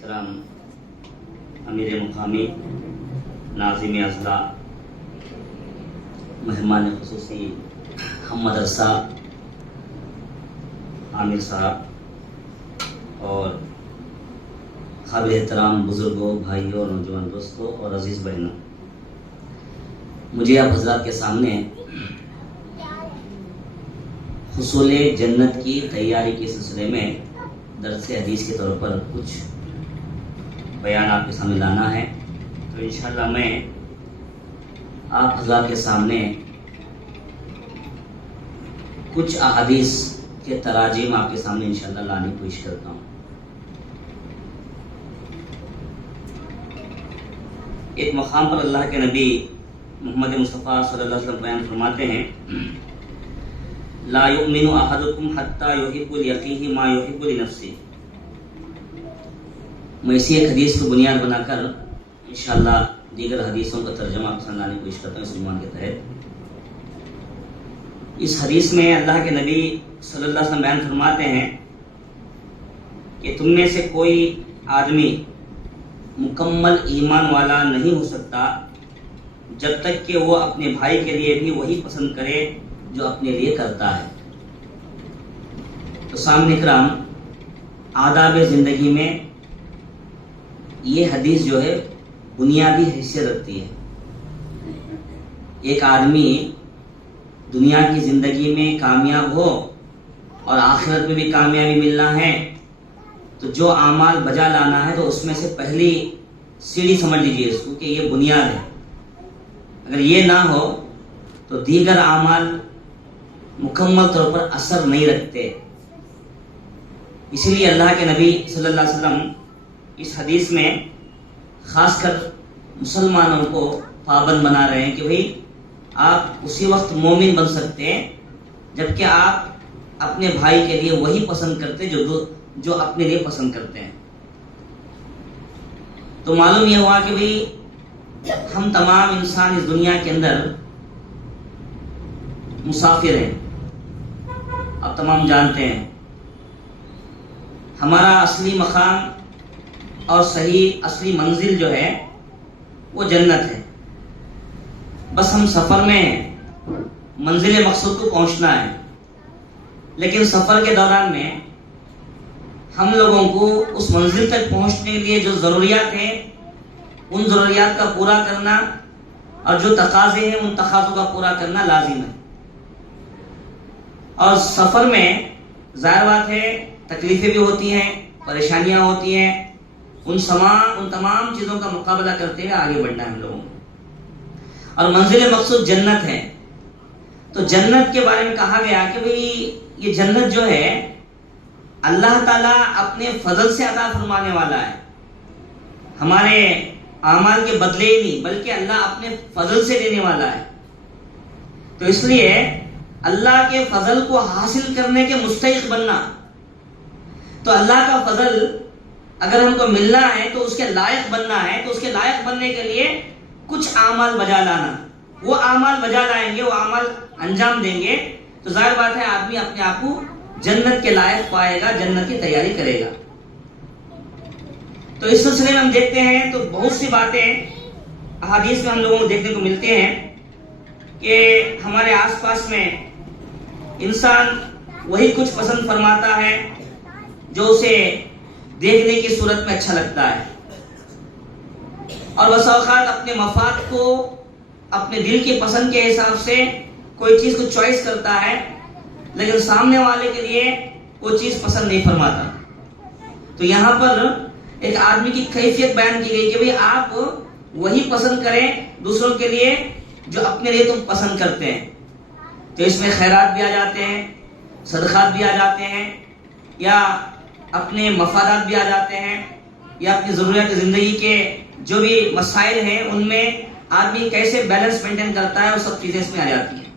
احترام امیر مقامی، ناظم اضلاع، مہمان خصوصی ہم مدرسہ عامر صاحب اور قابل احترام بزرگوں، بھائیوں، نوجوان دوستوں اور عزیز بہنوں، مجھے آپ حضرات کے سامنے حصول جنت کی تیاری کے سلسلے میں درس حدیث کے طور پر کچھ بیان آپ کے سامنے لانا ہے۔ تو انشاءاللہ میں آپ حضرات کے سامنے کچھ احادیث کے تراجم آپ کے سامنے انشاءاللہ لانے کی کوشش کرتا ہوں۔ ایک مقام پر اللہ کے نبی محمد مصطفیٰ صلی اللہ علیہ وسلم بیان فرماتے ہیں، لا یؤمن احدکم حتی یحب لأخیہ ما یحب لنفسہ۔ میں اسی ایک حدیث کو بنیاد بنا کر انشاءاللہ دیگر حدیثوں کا ترجمہ آپ سے لانے کی کوشش کرتا ہوں اس عنوان کے تحت۔ اس حدیث میں اللہ کے نبی صلی اللہ علیہ وسلم بیان فرماتے ہیں کہ تم میں سے کوئی آدمی مکمل ایمان والا نہیں ہو سکتا جب تک کہ وہ اپنے بھائی کے لیے بھی وہی پسند کرے جو اپنے لیے کرتا ہے۔ تو سامنے کرام، آداب زندگی میں یہ حدیث جو ہے بنیادی حیثیت رکھتی ہے۔ ایک آدمی دنیا کی زندگی میں کامیاب ہو اور آخرت میں بھی کامیابی ملنا ہے تو جو اعمال بجا لانا ہے تو اس میں سے پہلی سیڑھی سمجھ لیجیے اس کو کہ یہ بنیاد ہے۔ اگر یہ نہ ہو تو دیگر اعمال مکمل طور پر اثر نہیں رکھتے۔ اسی لیے اللہ کے نبی صلی اللہ علیہ وسلم اس حدیث میں خاص کر مسلمانوں کو پابند بنا رہے ہیں کہ بھئی آپ اسی وقت مومن بن سکتے ہیں جبکہ آپ اپنے بھائی کے لیے وہی پسند کرتے جو اپنے لیے پسند کرتے ہیں۔ تو معلوم یہ ہوا کہ بھئی ہم تمام انسان اس دنیا کے اندر مسافر ہیں، آپ تمام جانتے ہیں۔ ہمارا اصلی مقام اور صحیح اصلی منزل جو ہے وہ جنت ہے، بس ہم سفر میں ہیں، منزل مقصود کو پہنچنا ہے۔ لیکن سفر کے دوران میں ہم لوگوں کو اس منزل تک پہنچنے کے لیے جو ضروریات ہیں ان ضروریات کا پورا کرنا اور جو تقاضے ہیں ان تقاضوں کا پورا کرنا لازم ہے۔ اور سفر میں ظاہر بات ہے تکلیفیں بھی ہوتی ہیں، پریشانیاں ہوتی ہیں، ان تمام چیزوں کا مقابلہ کرتے ہوئے آگے بڑھنا ہے ہم لوگوں کو۔ اور منزل مقصود جنت ہے۔ تو جنت کے بارے میں کہا گیا کہ بھئی یہ جنت جو ہے اللہ تعالیٰ اپنے فضل سے عطا فرمانے والا ہے، ہمارے اعمال کے بدلے ہی نہیں بلکہ اللہ اپنے فضل سے دینے والا ہے۔ تو اس لیے اللہ کے فضل کو حاصل کرنے کے مستحق بننا، تو اللہ کا فضل اگر ہم کو ملنا ہے تو اس کے لائق بننا ہے، تو اس کے لائق بننے کے لیے کچھ اعمال بجا لانا، وہ اعمال بجا لائیں گے، وہ اعمال انجام دیں گے تو ظاہر بات ہے آدمی اپنے آپ کو جنت کے لائق پائے گا، جنت کی تیاری کرے گا۔ تو اس سلسلے میں ہم دیکھتے ہیں تو بہت سی باتیں احادیث میں ہم لوگوں کو دیکھنے کو ملتے ہیں کہ ہمارے آس پاس میں انسان وہی کچھ پسند فرماتا ہے جو اسے دیکھنے کی صورت میں اچھا لگتا ہے، اور بس اوقات اپنے مفاد کو اپنے دل کی پسند کے حساب سے کوئی چیز کو چوائس کرتا ہے لیکن سامنے والے کے لیے وہ چیز پسند نہیں فرماتا۔ تو یہاں پر ایک آدمی کی کیفیت بیان کی گئی کہ بھئی آپ وہی پسند کریں دوسروں کے لیے جو اپنے لیے تم پسند کرتے ہیں۔ تو اس میں خیرات بھی آ جاتے ہیں، صدقات بھی آ جاتے ہیں، یا اپنے مفادات بھی آ جاتے ہیں، یا اپنی ضروریات زندگی کے جو بھی مسائل ہیں ان میں آدمی کیسے بیلنس مینٹین کرتا ہے، وہ سب چیزیں اس میں آ جاتی ہیں۔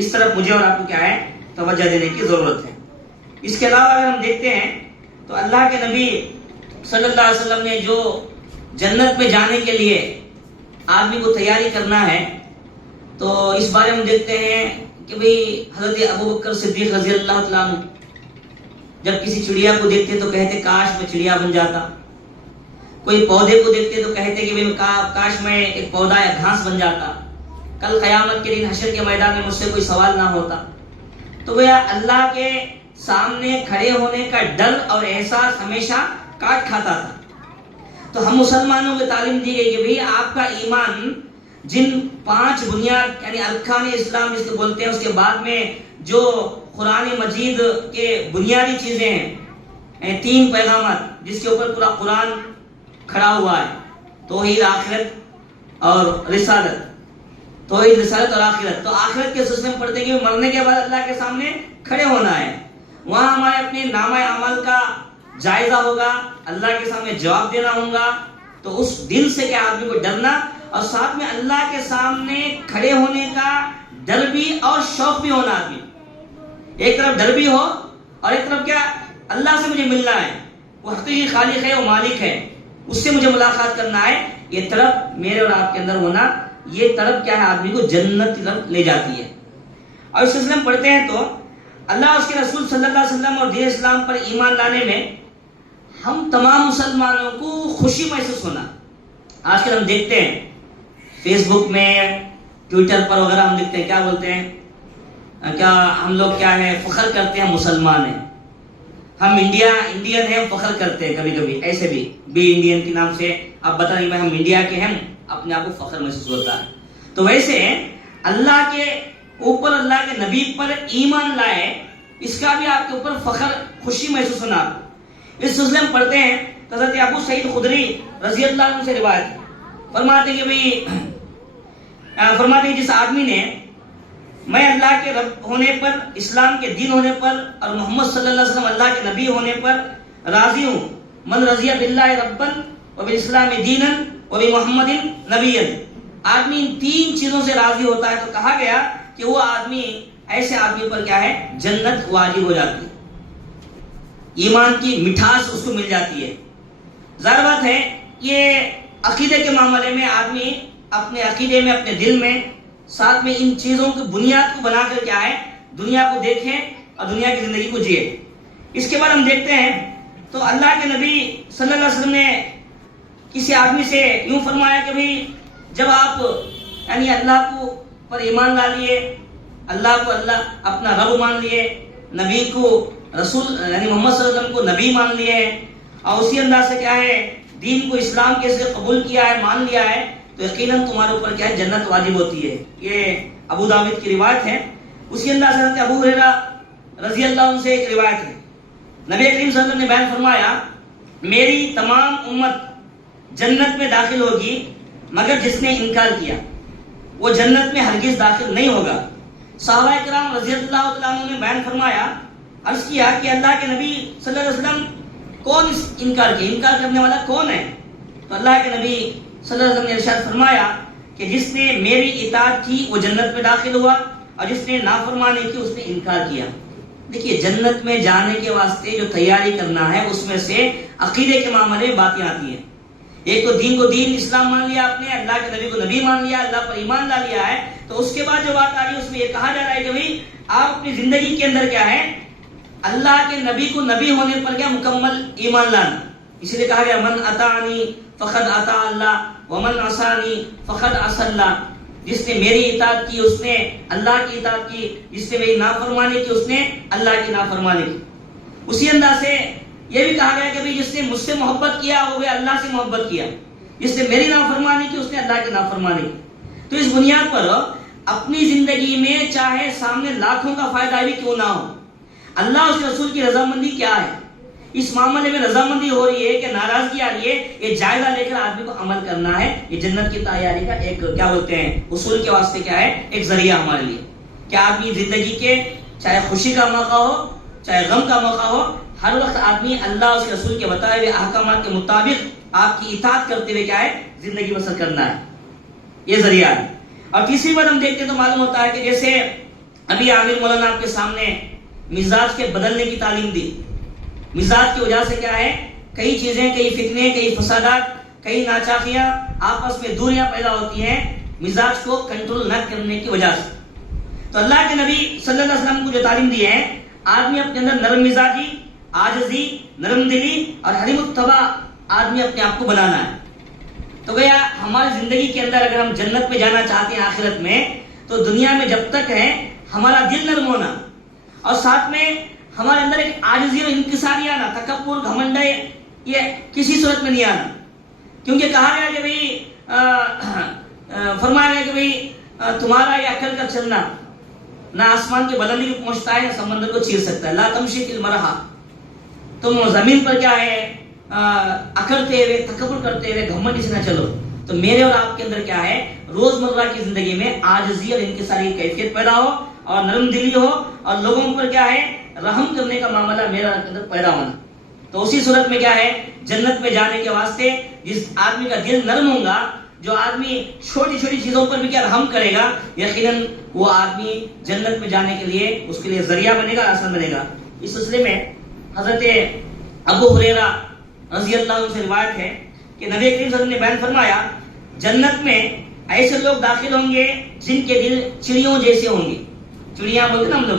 اس طرف مجھے اور آپ کو کیا ہے توجہ دینے کی ضرورت ہے۔ اس کے علاوہ اگر ہم دیکھتے ہیں تو اللہ کے نبی صلی اللہ علیہ وسلم نے جو جنت میں جانے کے لیے آدمی کو تیاری کرنا ہے تو اس بارے میں دیکھتے ہیں کہ بھئی حضرت ابوبکر صدیق رضی اللہ تعالیٰ عنہ جب کسی چڑیا کو دیکھتے تو کہتے کاش میں چڑیا بن جاتا، کوئی پودے کو دیکھتے تو کہتے کہ کاش میں ایک پودا یا گھاس بن جاتا، کل قیامت کے دن حشر کے میدان میں مجھ سے کوئی سوال نہ ہوتا۔ تو وہ اللہ کے سامنے کھڑے ہونے کا ڈر اور احساس ہمیشہ کاٹ کھاتا تھا۔ تو ہم مسلمانوں کو تعلیم دی گئی کہ بھئی آپ کا ایمان جن 5 بنیاد یعنی ارکان اسلام جس کو بولتے ہیں، اس کے بعد میں جو قرآن مجید کے بنیادی چیزیں ہیں، 3 پیغامات جس کے اوپر پورا قرآن کھڑا ہوا ہے، توحید، آخرت اور رسالت۔ توحید، رسالت اور آخرت۔ تو آخرت کے سلسلے میں پڑھتے ہیں کہ مرنے کے بعد اللہ کے سامنے کھڑے ہونا ہے، وہاں ہمارے اپنے نامہ اعمال کا جائزہ ہوگا، اللہ کے سامنے جواب دینا ہوگا۔ تو اس دن سے کیا آدمی کو ڈرنا، اور ساتھ میں اللہ کے سامنے کھڑے ہونے کا ڈر بھی اور شوق بھی ہونا آدمی۔ ایک طرف ڈر بھی ہو اور ایک طرف کیا، اللہ سے مجھے ملنا ہے، وہ حقیقی خالق ہے، وہ مالک ہے، اس سے مجھے ملاقات کرنا ہے۔ یہ طرف میرے اور آپ کے اندر ہونا، یہ طرف کیا ہے آدمی کو جنت کی طرف لے جاتی ہے۔ اور اس سلسلے میں پڑھتے ہیں تو اللہ اس کے رسول صلی اللہ علیہ وسلم اور دین اسلام پر ایمان لانے میں ہم تمام مسلمانوں کو خوشی محسوس ہونا۔ آج کل ہم دیکھتے ہیں فیس بک میں، ٹویٹر پر وغیرہ ہم دیکھتے ہیں، کیا بولتے ہیں، کیا ہم لوگ کیا ہے فخر کرتے ہیں مسلمان ہیں، ہم انڈین ہیں، فخر کرتے ہیں کبھی کبھی ایسے بھی انڈین کے نام سے آپ بتا رہے ہیں ہم انڈیا کے ہیں، اپنے آپ کو فخر محسوس ہوتا ہے۔ تو ویسے اللہ کے اوپر، اللہ کے نبی پر ایمان لائے، اس کا بھی آپ کے اوپر فخر، خوشی محسوس ہونا۔ اس سلسلے میں پڑھتے ہیں حضرت ابو سعید خدری رضی اللہ عنہ سے روایت فرماتے ہیں کہ فرماتے ہیں جس آدمی نے میں اللہ کے رب ہونے پر، اسلام کے دین ہونے پر اور محمد صلی اللہ علیہ وسلم اللہ کے نبی ہونے پر راضی ہوں، من رضی باللہ ربا وبالاسلام دینا وبمحمد نبیا، آدمی ان 3 چیزوں سے راضی ہوتا ہے تو کہا گیا کہ وہ آدمی، ایسے آدمی پر کیا ہے جنت واجب ہو جاتی ہے، ایمان کی مٹھاس اس کو مل جاتی ہے۔ ظاہر بات ہے یہ عقیدے کے معاملے میں آدمی اپنے عقیدے میں، اپنے دل میں، ساتھ میں ان چیزوں کی بنیاد کو بنا کر کیا ہے دنیا کو دیکھیں اور دنیا کی زندگی کو جیے۔ اس کے بعد ہم دیکھتے ہیں تو اللہ کے نبی صلی اللہ علیہ وسلم نے کسی آدمی سے یوں فرمایا کہ بھئی جب آپ یعنی اللہ کو پر ایمان لا لیے، اللہ کو اللہ اپنا رب مان لیے، نبی کو رسول یعنی محمد صلی اللہ علیہ وسلم کو نبی مان لیے ہیں، اور اسی انداز سے کیا ہے دین کو، اسلام کے سے قبول کیا ہے، مان لیا ہے، تو یقیناً تمہارے اوپر کیا ہے جنت واجب ہوتی ہے۔ یہ ابو داؤد کی روایت ہے۔ اسی انداز سے حضرت ابو ہریرہ رضی اللہ عنہ سے ایک روایت ہے، نبی کریم صلی اللہ علیہ وسلم نے بیان فرمایا میری تمام امت جنت میں داخل ہوگی مگر جس نے انکار کیا، وہ جنت میں ہرگز داخل نہیں ہوگا۔ صحابہ کرام رضی اللہ عنہ نے بیان فرمایا، عرض کیا کہ اللہ کے نبی صلی اللہ علیہ وسلم کون انکار کیا، انکار کرنے والا کون ہے؟ تو اللہ کے نبی صلی اللہ علیہ وسلم نے ارشاد فرمایا کہ جس نے میری اطاعت کی وہ جنت میں داخل ہوا، اور جس نے نافرمانی کی اس نے انکار کیا۔ دیکھیے جنت میں جانے کے واسطے جو تیاری کرنا ہے اس میں سے عقیدے کے معاملے میں باتیں آتی ہیں۔ ایک تو دین کو دین اسلام مان لیا آپ نے، اللہ کے نبی کو نبی مان لیا، اللہ پر ایمان لا لیا ہے، تو اس کے بعد جو بات آ رہی ہے اس میں یہ کہا جا رہا ہے کہ بھئی آپ اپنی زندگی کے اندر کیا ہے اللہ کے نبی کو نبی ہونے پر کیا مکمل ایمان لانا۔ اسی لیے کہا گیا من اطاعنی فقد اطاع اللہ ومن عصانی فقد عصى اللہ، جس نے میری اطاعت کی اس نے اللہ کی اطاعت کی، جس نے میری نافرمانی کی اس نے اللہ کی نافرمانی کی۔ اسی انداز سے یہ بھی کہا گیا کہ بھئی جس نے مجھ سے محبت کیا وہ اللہ سے محبت کیا، جس نے میری نافرمانی کی اس نے اللہ کی نافرمانی کی۔ تو اس بنیاد پر اپنی زندگی میں چاہے سامنے لاکھوں کا فائدہ بھی کیوں نہ ہو، اللہ اس کے رسول کی رضامندی کیا ہے، اس معاملے میں رضامندی ہو رہی ہے کہ ناراضگی آ رہی ہے، یہ جائزہ لے کر آدمی کو عمل کرنا ہے۔ یہ جنت کی تیاری کا ایک کیا بولتے ہیں اصول کے واسطے کیا ہے ایک ذریعہ ہمارے لیے کہ آدمی زندگی کے چاہے خوشی کا موقع ہو چاہے غم کا موقع ہو، ہر وقت آدمی اللہ اس کے رسول کے بتائے ہوئے احکامات کے مطابق آپ کی اطاعت کرتے ہوئے کیا ہے زندگی بسر کرنا ہے، یہ ذریعہ ہے۔ اور تیسری بات ہم دیکھتے ہیں تو معلوم ہوتا ہے کہ جیسے ابھی عامر مولانا آپ کے سامنے مزاج کے بدلنے کی تعلیم دی، مزاج کی وجہ سے کیا ہے کئی چیزیں، کئی فتنے، کئی فسادات، کئی ناچاقیاں، آپس میں دوریاں پیدا ہوتی ہیں مزاج کو کنٹرول نہ کرنے کی وجہ سے۔ تو اللہ کے نبی صلی اللہ علیہ وسلم کو جو تعلیم دی ہے، آدمی اپنے اندر نرم مزاجی، عاجزی، نرم دلی اور حلیم الطبع آدمی اپنے آپ کو بنانا ہے. تو گیا ہماری زندگی کے اندر اگر ہم جنت میں جانا چاہتے ہیں آخرت میں، تو دنیا میں جب تک ہے ہمارا دل نرم ہونا، اور ساتھ میں ہمارے اندر ایک عاجزی اور انکساری آنا، تکبر گھمنڈ یہ کسی صورت میں نہیں آنا. کیونکہ کہا گیا کہ فرمایا گیا کہ تمہارا یہ عقل کا چلنا نہ آسمان کے بلندی کو پہنچتا ہے نہ سمندر کو چیر سکتا ہے. لا تمشی فی المرحا، تم زمین پر کیا ہے اکڑتے ہوئے تکبر کرتے ہوئے گھمنڈ سے نہ چلو. تو میرے اور آپ کے اندر کیا ہے روزمرہ کی زندگی میں عاجزی اور انکساری کی کیفیت پیدا ہو، اور نرم دلی ہو، اور لوگوں پر کیا ہے رحم کرنے کا معاملہ میرے آپ کے اندر پیدا ہونا. تو اسی صورت میں کیا ہے جنت میں جانے کے واسطے جس آدمی کا دل نرم ہوگا، جو آدمی چھوٹی چھوٹی چیزوں پر بھی کیا رحم کرے گا، یقیناً وہ آدمی جنت میں جانے کے لیے اس کے لیے ذریعہ بنے گا، آسان بنے گا. اس سلسلے میں حضرت ابو ہریرہ رضی اللہ عنہ سے روایت ہے کہ نبی کریم صلی اللہ علیہ وسلم نے بیان فرمایا جنت میں ایسے لوگ داخل ہوں گے جن کے دل چڑیوں جیسے ہوں گے. چڑیاں بولتے نا ہم لوگ،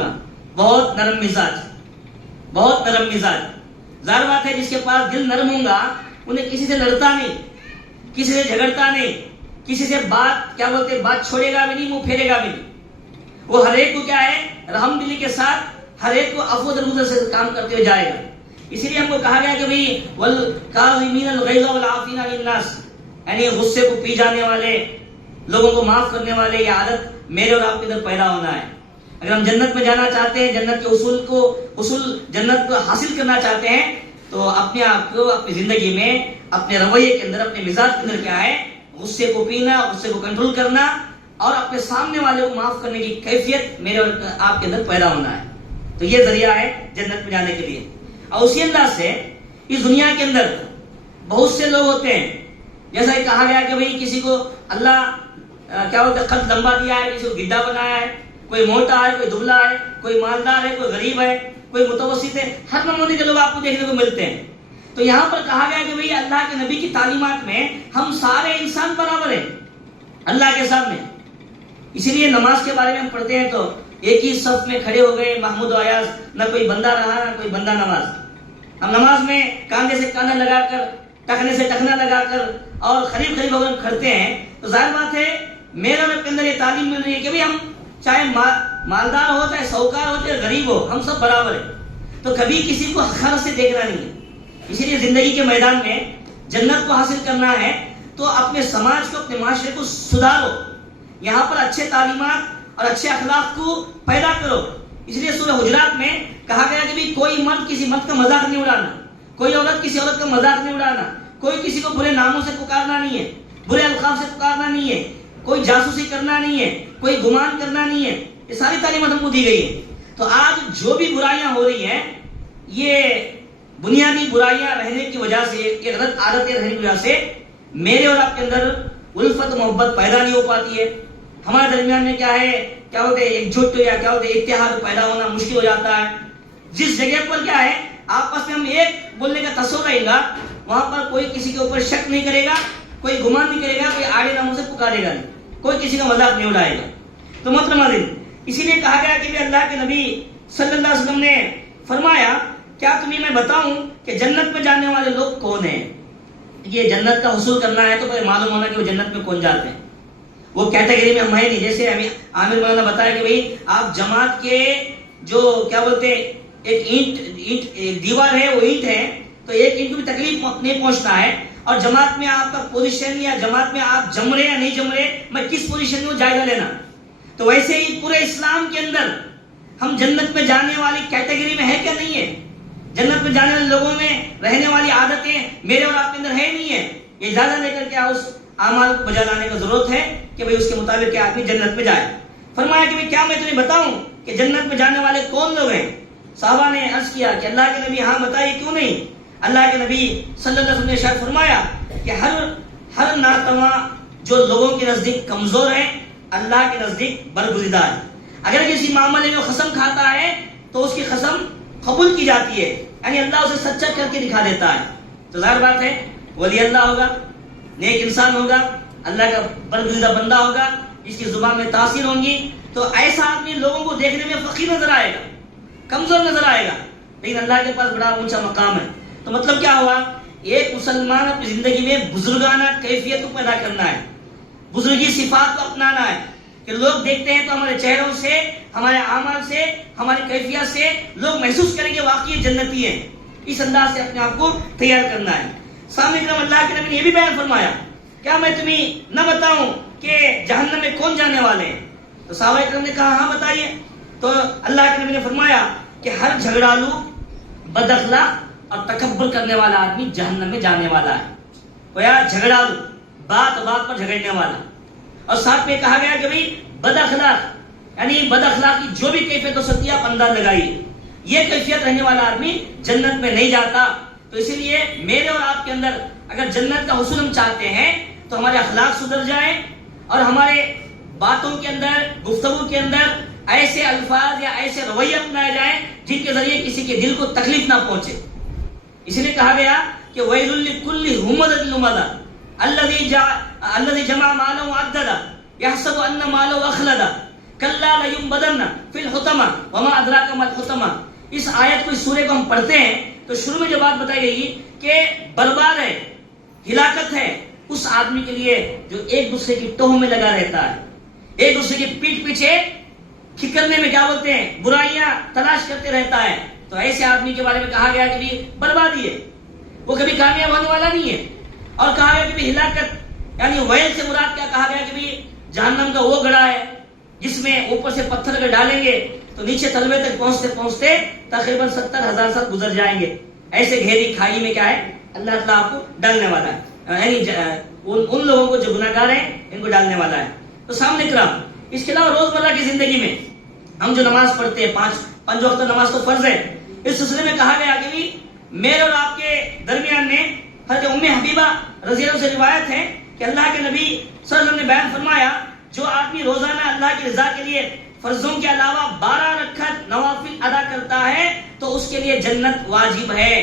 بہت نرم مزاج، بہت نرم مزاج. ظاہر بات ہے جس کے پاس دل نرم ہوگا انہیں کسی سے لڑتا نہیں، کسی سے جھگڑتا نہیں، کسی سے بات کیا بولتے بات چھوڑے گا بھی نہیں، منہ پھیرے گا بھی نہیں. وہ ہر ایک کو کیا ہے رحم دلی کے ساتھ ہر ایک کو عفو درگزر سے کام کرتے ہوئے جائے گا. اسی لیے ہم کو کہا گیا کہ بھئی والکاظمین الغیظ والعافین عن الناس، یعنی غصے کو پی جانے والے، لوگوں کو معاف کرنے والے، یہ عادت میرے اور آپ کے اندر پیدا ہونا ہے. اگر ہم جنت میں جانا چاہتے ہیں، جنت کے اصول جنت کو حاصل کرنا چاہتے ہیں، تو اپنے آپ کو اپنی زندگی میں اپنے رویے کے اندر اپنے مزاج کے اندر کیا ہے غصے کو پینا، غصے کو کنٹرول کرنا، اور اپنے سامنے والے کو معاف کرنے کی کیفیت میرے اور آپ کے اندر پیدا ہونا ہے. تو یہ ذریعہ ہے جنت میں جانے کے لیے. اور اسی انداز سے اس دنیا کے اندر بہت سے لوگ ہوتے ہیں، جیسا کہ کہا گیا کہ بھئی کسی کو اللہ کیا ہوتا ہے قد لمبا دیا ہے، کسی کو گڈھا بنایا ہے، کوئی موٹا ہے، کوئی دبلا ہے، کوئی مالدار ہے، کوئی غریب ہے، کوئی متوسط ہے. ہر نمونے کے لوگ آپ کو دیکھنے کو ملتے ہیں. تو یہاں پر کہا گیا کہ بھئی اللہ کے نبی کی تعلیمات میں ہم سارے انسان برابر ہیں اللہ کے سامنے. اسی لیے نماز کے بارے میں ہم پڑھتے ہیں تو ایک ہی صف میں کھڑے ہو گئے محمود و ایاز، نہ کوئی بندہ رہا نہ کوئی بندہ نماز. ہم نماز میں کاندھے سے کاندھا لگا کر، ٹخنے سے ٹخنا لگا کر اور قریب قریب ہو کر کھڑتے ہیں. تو ظاہر بات ہے میرے اور کے اندر یہ تعلیم مل رہی ہے کہ بھئی ہم چاہے مالدار ہو، چاہے سوکار ہو، چاہے غریب ہو، ہم سب برابر ہیں. تو کبھی کسی کو حقارت سے دیکھنا نہیں ہے. اسی لیے زندگی کے میدان میں جنت کو حاصل کرنا ہے تو اپنے سماج کو، اپنے معاشرے کو سدھارو، یہاں پر اچھے تعلیمات اور اچھے اخلاق کو پیدا کرو. اس لیے سورہ حجرات میں کہا گیا کہ بھی کوئی مرد کسی مرد کا مذاق نہیں اڑانا، کوئی عورت کسی عورت کا مذاق نہیں اڑانا، کوئی کسی کو برے ناموں سے پکارنا نہیں ہے، برے القاب سے پکارنا نہیں ہے، کوئی جاسوسی کرنا نہیں ہے، کوئی گمان کرنا نہیں ہے. یہ ساری تعلیمات ہم کو دی گئی ہے. تو آج جو بھی برائیاں ہو رہی ہیں یہ بنیادی برائیاں رہنے کی وجہ سے، یہ غلط عادتیں رہنے کی وجہ سے میرے اور آپ کے اندر الفت محبت پیدا نہیں ہو پاتی ہے. ہمارے درمیان میں کیا ہے کیا ہوتے ہیں ایک جٹ یا کیا ہوتے ہیں اتحاد پیدا ہونا مشکل ہو جاتا ہے. جس جگہ پر کیا ہے آپس میں ہم ایک بولنے کا تصور رہے گا، وہاں پر کوئی کسی کے اوپر شک نہیں کرے گا، کوئی گمان نہیں کرے گا، کوئی آڑے ناموں سے پکارے گا نہیں، کوئی کسی کا مذاق نہیں اڑائے گا. تو محترم ناظرین، اسی لیے کہا گیا کہ اللہ کے نبی صلی اللہ علیہ وسلم نے فرمایا کیا تمہیں میں بتاؤں کہ جنت میں جانے والے لوگ کون ہیں. یہ جنت کا حصول کرنا ہے تو پھر معلوم ہونا کہ وہ جنت میں کون جاتے ہیں. وہ کیٹیگری میں ہم ہیں نہیں. جیسے عامر مولانا بتایا کہ بھئی آپ جماعت کے جو کیا بولتے ہیں ایک اینٹ دیوار ہے، وہ اینٹ ہے، تو ایک اینٹ کو بھی تکلیف نہیں پہنچنا ہے. اور جماعت میں آپ کا پوزیشن یا جماعت میں آپ جم رہے یا نہیں جم رہے، میں کس پوزیشن میں جائزہ لینا. تو ویسے ہی پورے اسلام کے اندر ہم جنت میں جانے والی کیٹیگری میں ہے کیا نہیں ہے؟ جنت میں جانے والے لوگوں میں رہنے والی عادتیں میرے اور آپ کے اندر ہے نہیں ہے؟ یہ اجازت لے کر کے اس اعمال کو بجا لانے کا ضرورت ہے کہ بھئی اس کے مطابق کہ آدمی جنت میں جائے. فرمایا کہ بھئی کیا میں تمہیں بتاؤں کہ جنت میں جانے والے کون لوگ ہیں؟ صحابہ نے عرض کیا کہ اللہ کے نبی ہاں بتائیے کیوں نہیں. اللہ کے نبی صلی اللہ علیہ وسلم نے ارشاد فرمایا کہ ہر ناتواں جو لوگوں کے نزدیک کمزور ہے اللہ کے نزدیک برگزیدہ ہے. اگر کسی معاملے میں قسم کھاتا ہے تو اس کی قسم قبول کی جاتی ہے، یعنی اللہ اسے سچا کر کے دکھا دیتا ہے. تو ظاہر بات ہے ولی اللہ ہوگا، نیک انسان ہوگا، اللہ کا برگزیدہ بندہ ہوگا، اس کی زبان میں تاثیر ہوں گی، تو ایسا آدمی لوگوں کو دیکھنے میں فقیر نظر آئے گا، کمزور نظر آئے گا، لیکن اللہ کے پاس بڑا اونچا مقام ہے. تو مطلب کیا ہوا؟ ایک مسلمان اپنی زندگی میں بزرگانہ کیفیت کو پیدا کرنا ہے، بزرگی صفات کو اپنانا ہے کہ لوگ دیکھتے ہیں تو ہمارے چہروں سے، ہمارے اعمال سے، ہماری کیفیت سے لوگ محسوس کریں گے واقعی جنتی ہیں۔ اس انداز سے اپنے آپ کو تیار کرنا ہے۔ سامنے کرام اللہ کے نبی نے یہ بھی بیان فرمایا، کیا میں تمہیں نہ بتاؤں کہ جہنم میں کون جانے والے ہیں؟ تو صحابہ کرام نے کہا ہاں بتائیے۔ تو اللہ کے نبی نے فرمایا کہ ہر جھگڑالو، بد اخلاق اور تکبر کرنے والا آدمی جہنم میں جانے والا ہے۔ گویا جھگڑالو، بات بات پر جھگڑنے والا، اور ساتھ میں کہا گیا کہ بھئی بد اخلاق، یعنی بد اخلاق کی جو بھی کیفیت ہو سکتی ہے آپ انداز لگائیے، یہ کیفیت رہنے والا آدمی جنت میں نہیں جاتا۔ تو اسی لیے میرے اور آپ کے اندر اگر جنت کا حصول ہم چاہتے ہیں تو ہمارے اخلاق سدھر جائیں اور ہمارے باتوں کے اندر، گفتگو کے اندر ایسے الفاظ یا ایسے رویے اپنائے جائیں جن کے ذریعے کسی کے دل کو تکلیف نہ پہنچے۔ اس لیے کہا گیا کہ وَيْلٌ لِكُلِّ هُمَزَةٍ لُمَزَةٍ الذي جمع مالا وعددا يحسب ان مالا اخلدا كلا لينبذن في الحطمة وما ادراك ما الحطمة۔ اس آیت کو، اس سورے کو ہم پڑھتے ہیں تو شروع میں جو بات بتائی گئی کہ برباد ہے، ہلاکت ہے اس آدمی کے لیے جو ایک دوسرے کی ٹوہ میں لگا رہتا ہے، ایک دوسرے کی پیٹھ پیچھے کھکرنے میں کیا بولتے ہیں، برائیاں تلاش کرتے رہتا ہے۔ تو ایسے آدمی کے بارے میں کہا گیا کہ بھی بربادی ہے، وہ کبھی کامیاب ہونے والا نہیں ہے۔ اور کہا گیا کہ ہلاکت، یعنی ویل سے مراد کیا کہا گیا کہ بھی جہنم کا وہ گڑھا ہے جس میں اوپر سے پتھر اگر ڈالیں گے تو نیچے تلوے تک پہنچتے پہنچتے تقریباً 70,000 سال گزر جائیں گے۔ ایسے گہری کھائی میں کیا ہے اللہ تعالیٰ آپ کو ڈالنے والا ہے، یعنی ان لوگوں کو جو گناہگار ہیں ان کو ڈالنے والا ہے۔ تو سامنے کرام، اس کے علاوہ روزمرہ کی زندگی میں ہم جو نماز پڑھتے ہیں، پانچ وقت نماز تو فرض ہے، اس سلسلے میں کہا گیا کہ بھی میرے اور آپ کے درمیان میں حضرت ام حبیبہ رضی اللہ عنہ سے روایت ہے کہ اللہ کے نبی صلی اللہ علیہ وسلم نے بیان فرمایا جو آدمی روزانہ اللہ کی رضا کے لیے فرضوں کے علاوہ 12 رکعت نوافل ادا کرتا ہے تو اس کے لیے جنت واجب ہے۔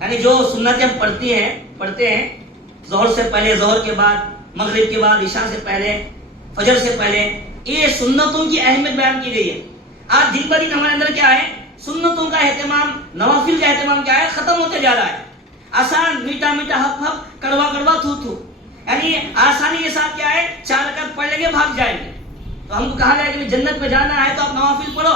یعنی جو سنتیں ہم پڑھتے ہیں ظہر سے پہلے، ظہر کے بعد، مغرب کے بعد، عشاء سے پہلے، فجر سے پہلے، یہ سنتوں کی اہمیت بیان کی گئی ہے۔ آج دن بدن ہمارے اندر کیا ہے، سنتوں کا اہتمام، نوافل کا اہتمام کیا ہے، ختم ہوتے جا رہا ہے۔ آسان، میٹھا میٹھا، ہپ ہپ، کڑوا کڑوا، تھو تھو، یعنی آسانی کے ساتھ کیا ہے 4 رکعت پڑھ لیں گے بھاگ جائیں گے۔ تو ہم کو کہا گیا کہ جنت میں جانا ہے تو آپ نوافل پڑھو،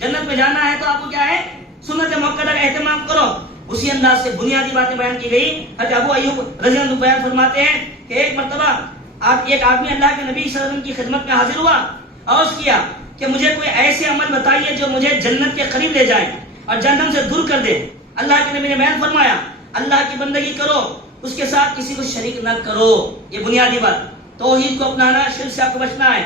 جنت میں جانا ہے تو آپ کو کیا ہے سنت موقدہ کا اہتمام کرو۔ اسی انداز سے بنیادی باتیں بیان کی گئی۔ حضرت ابو ایوب رضی اللہ عنہ بیان فرماتے ہیں کہ ایک مرتبہ ایک آدمی اللہ کے نبی صلی اللہ علیہ وسلم کی خدمت میں حاضر ہوا اور عرض کیا کہ مجھے کوئی ایسے عمل بتائیے جو مجھے جنت کے قریب لے جائے اور جہنم سے دور کر دے۔ اللہ کے نبی نے بیان فرمایا اللہ کی بندگی کرو، اس کے ساتھ کسی کو شریک نہ کرو۔ یہ بنیادی بات، توحید کو اپنانا، شرک سے آپ کو بچنا ہے۔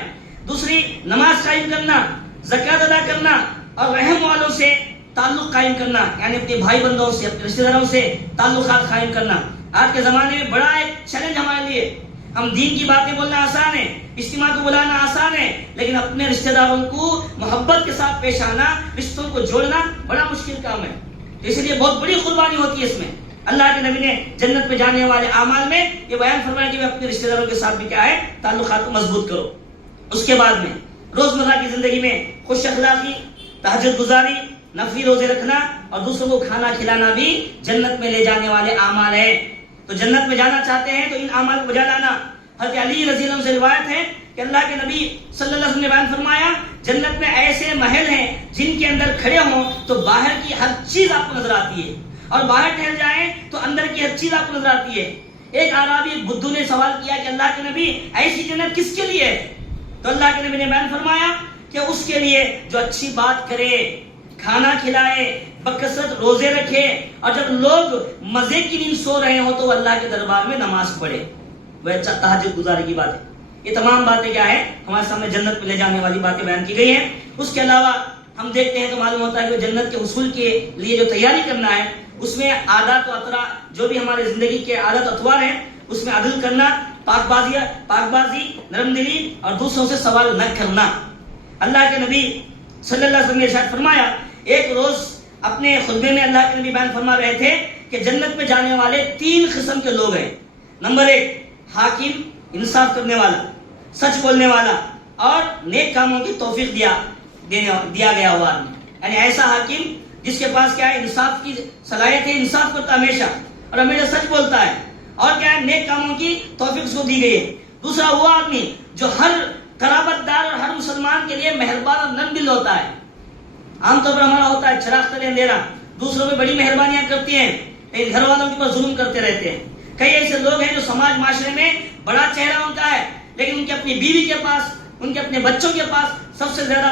دوسری، نماز قائم کرنا، زکوٰۃ ادا کرنا اور رحم والوں سے تعلق قائم کرنا، یعنی اپنے بھائی بندوں سے، اپنے رشتہ داروں سے تعلقات قائم کرنا۔ آج کے زمانے میں بڑا ایک چیلنج ہمارے لیے، ہم دین کی باتیں بولنا آسان ہے، اجتماع کو بلانا آسان ہے، لیکن اپنے رشتہ داروں کو محبت کے ساتھ پیش آنا، رشتوں کو جوڑنا بڑا مشکل کام ہے۔ اس لیے بہت بڑی قربانی ہوتی ہے اس میں۔ اللہ کے نبی نے جنت میں جانے والے اعمال میں یہ بیان فرمایا کہ اپنے رشتہ داروں کے ساتھ بھی کیا ہے تعلقات کو مضبوط کرو۔ اس کے بعد میں روزمرہ کی زندگی میں خوش اخلاقی، تہجد گزاری، نفلی روزے رکھنا اور دوسروں کو کھانا کھلانا بھی جنت میں لے جانے والے اعمال ہیں۔ تو جنت میں جانا چاہتے ہیں تو ان اعمال کو بجا لانا۔ حضرت علی رضی اللہ عنہ سے روایت ہے کہ اللہ کے نبی صلی اللہ علیہ وسلم نے بیان فرمایا جنت میں ایسے محل ہیں جن کے اندر کھڑے ہوں تو باہر کی ہر چیز آپ کو نظر آتی ہے، اور باہر ٹہل جائیں تو اندر کی ہر چیز آپ کو نظر آتی ہے۔ ایک اعرابی بدھو نے سوال کیا کہ اللہ کے نبی ایسی جنت کس کے لیے ہے؟ تو اللہ کے نبی نے بیان فرمایا کہ اس کے لیے جو اچھی بات کرے، کھانا کھلائے، بکثرت روزے رکھے، اور جب لوگ مزے کی نیند سو رہے ہوں تو اللہ کے دربار میں نماز پڑھے۔ وہ اچھا تہجد گزاری کی بات ہے۔ یہ تمام باتیں کیا ہے ہمارے سامنے جنت میں لے جانے والی باتیں بیان کی گئی ہیں۔ اس کے علاوہ ہم دیکھتے ہیں تو معلوم ہوتا ہے کہ جنت کے حصول کے لیے جو تیاری کرنا ہے اس میں عادات و اطرا، جو بھی ہمارے زندگی کے عادت اطوار ہیں اس میں عدل کرنا، پاک بازی، نرم دلی اور دوسروں سے سوال نہ کرنا۔ اللہ کے نبی صلی اللہ علیہ وسلم نے ارشاد فرمایا، ایک روز اپنے خطبے میں اللہ کے نبی بیان فرما رہے تھے کہ جنت میں جانے والے 3 قسم کے لوگ ہیں۔ نمبر 1، حاکم، انصاف کرنے والا، سچ بولنے والا اور نیک کاموں کی توفیق دیا گیا ہوا آدمی، یعنی ایسا حاکم جس کے پاس کیا ہے انصاف کی صلاحیت ہے، انصاف کرتا ہمیشہ، اور ہمیشہ سچ بولتا ہے، اور کیا ہے، نیک کاموں کی توفیق اس کو دی گئی ہے۔ دوسرا وہ آدمی جو ہر قرابت دار اور ہر مسلمان کے لیے مہربان اور نرم دل ہوتا ہے۔ عام طور پر ہمارا ہوتا ہے چراغ تلے اندھیرا، دوسروں میں بڑی مہربانیاں کرتے ہیں لیکن گھر والوں کے اوپر ظلم کرتے رہتے ہیں۔ کئی ایسے لوگ ہیں جو سماج معاشرے میں بڑا چہرہ ان کا ہے لیکن ان کی اپنی بیوی کے پاس، ان کے اپنے بچوں کے پاس سب سے زیادہ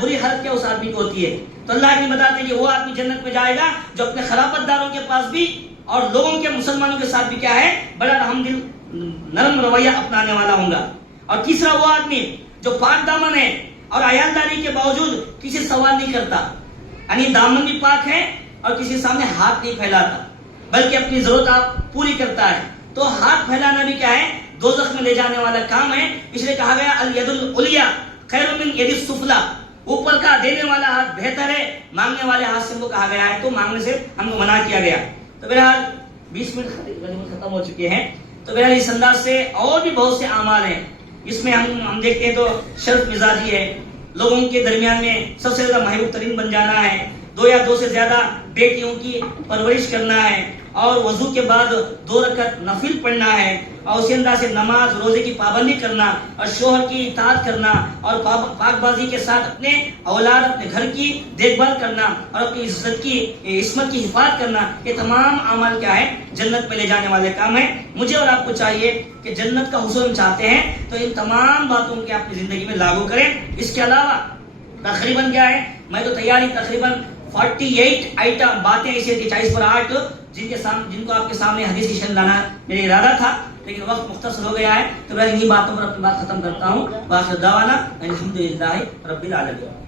بری حالت کیا اس آدمی کو ہوتی ہے۔ تو اللہ نے بتاتے ہیں کہ وہ آدمی جنت میں جائے گا جو اپنے خرابت داروں کے پاس بھی اور لوگوں کے مسلمانوں کے ساتھ بھی کیا ہے، بڑا رحم دل نرم رویہ اپنانے والا ہوں گا۔ اور تیسرا وہ آدمی جو پاک دامن ہے اور عیالداری کے باوجود کسی سوال نہیں کرتا، یعنی دامن بھی پاک ہے اور کسی کے سامنے ہاتھ نہیں پھیلاتا بلکہ اپنی ضرورت آپ پوری کرتا ہے۔ تو ہاتھ پھیلانا بھی کیا ہے، دوزخ میں لے جانے والا کام ہے۔ اس لیے کہا گیا الید العلیٰ خیر من ید السفلی، اوپر کا دینے والا ہاتھ بہتر ہے مانگنے والے ہاتھ سے، ہم کو کہا گیا ہے، تو مانگنے سے ہم کو منع کیا گیا۔ تو بہرحال 20 منٹ ختم ہو چکے ہیں، تو بہرحال اس انداز سے اور بھی بہت سے اعمال ہیں۔ اس میں ہم دیکھتے ہیں تو شرف مزاجی ہے، لوگوں کے درمیان میں سب سے زیادہ محبوب ترین بن جانا ہے، 2 یا 2 سے زیادہ بیٹیوں کی پرورش کرنا ہے، اور وضو کے بعد 2 رکعت نفل پڑھنا ہے، اور اسی انداز سے نماز روزے کی پابندی کرنا، اور شوہر کی اطاعت کرنا، اور پاک بازی کے ساتھ اپنے اولاد اپنے گھر کی دیکھ بھال کرنا، اور اپنی عزت کی عصمت کی حفاظت کرنا، یہ تمام اعمال کیا ہے، جنت میں لے جانے والے کام ہیں۔ مجھے اور آپ کو چاہیے کہ جنت کا حصول چاہتے ہیں تو ان تمام باتوں کو اپنی زندگی میں لاگو کریں۔ اس کے علاوہ تقریباً کیا ہے، میں تو تیاری تقریباً 48 آئٹم باتیں ایسی تھی 40 پر 8 جن کو آپ کے سامنے حدیث کی شکل لانا میرا ارادہ تھا، لیکن وقت مختصر ہو گیا ہے، تو میں انہی باتوں پر اپنی بات ختم کرتا ہوں۔ وآخر دعوانا الحمدللہ رب العالمین۔